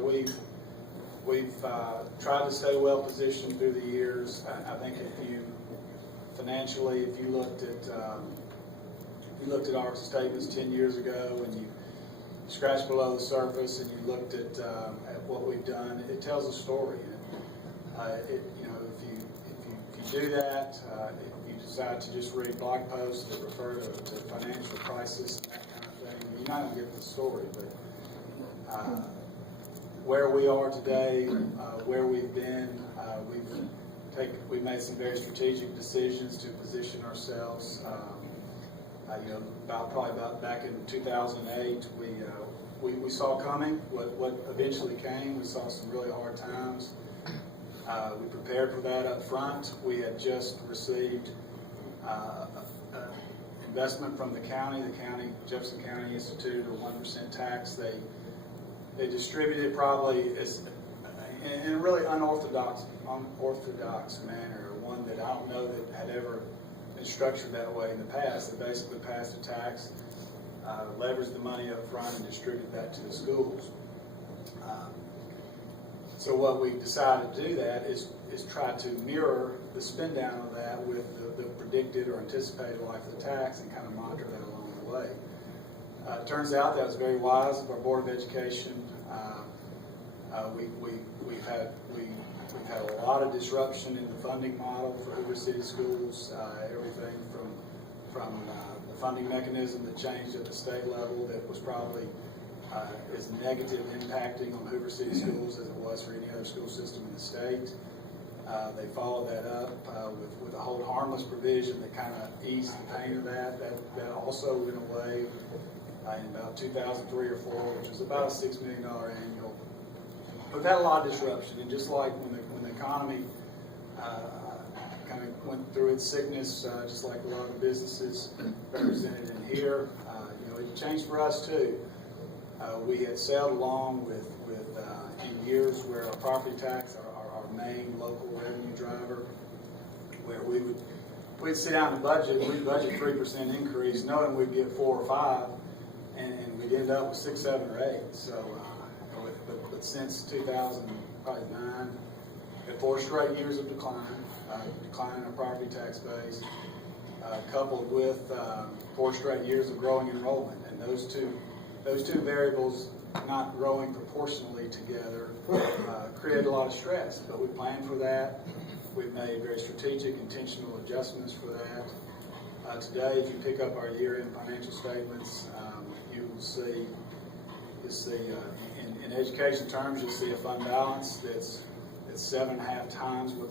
we've tried to stay well positioned through the years. I think if you looked at our statements 10 years ago and you scratched below the surface and you looked at what we've done, it tells a story. And, if you do that, if you decide to just read blog posts that refer to financial crisis and that kind of thing, you're not going to get the story. But where we are today, where we've been, we've made some very strategic decisions to position ourselves. About back in 2008, we saw coming what eventually came. We saw some really hard times. We prepared for that up front. We had just received investment from the county. Jefferson County instituted a 1% tax. They distributed probably in a really unorthodox manner, one that I don't know that had ever been structured that way in the past. They basically passed a tax, leveraged the money up front, and distributed that to the schools. So what we decided to do that is try to mirror the spin down of that with the predicted or anticipated life of the tax and kind of monitor that along the way. It turns out that was very wise of our Board of Education. We've had a lot of disruption in the funding model for Hoover City Schools. Everything from the funding mechanism that changed at the state level that was probably as negative impacting on Hoover City Schools as it was for any other school system in the state. They followed that up with a hold harmless provision that kind of eased the pain of that. That also went away in about 2003 or 4, which was about a $6 million annual. We've had a lot of disruption, and just like when the economy kind of went through its sickness, just like a lot of the businesses represented in here, it changed for us too. We had sailed along with in years where our property tax, our main local revenue driver, where we'd sit down and we'd budget 3% increase, knowing we'd get 4 or 5, and we'd end up with 6, 7, or 8. So, but since 2009, had 4 straight years of decline in our property tax base, coupled with 4 straight years of growing enrollment, and those two variables not growing proportionally together created a lot of stress. But we planned for that. We've made very strategic, intentional adjustments for that. Today, if you pick up our year-end financial statements, you will see in education terms, you'll see a fund balance that's 7.5 times what the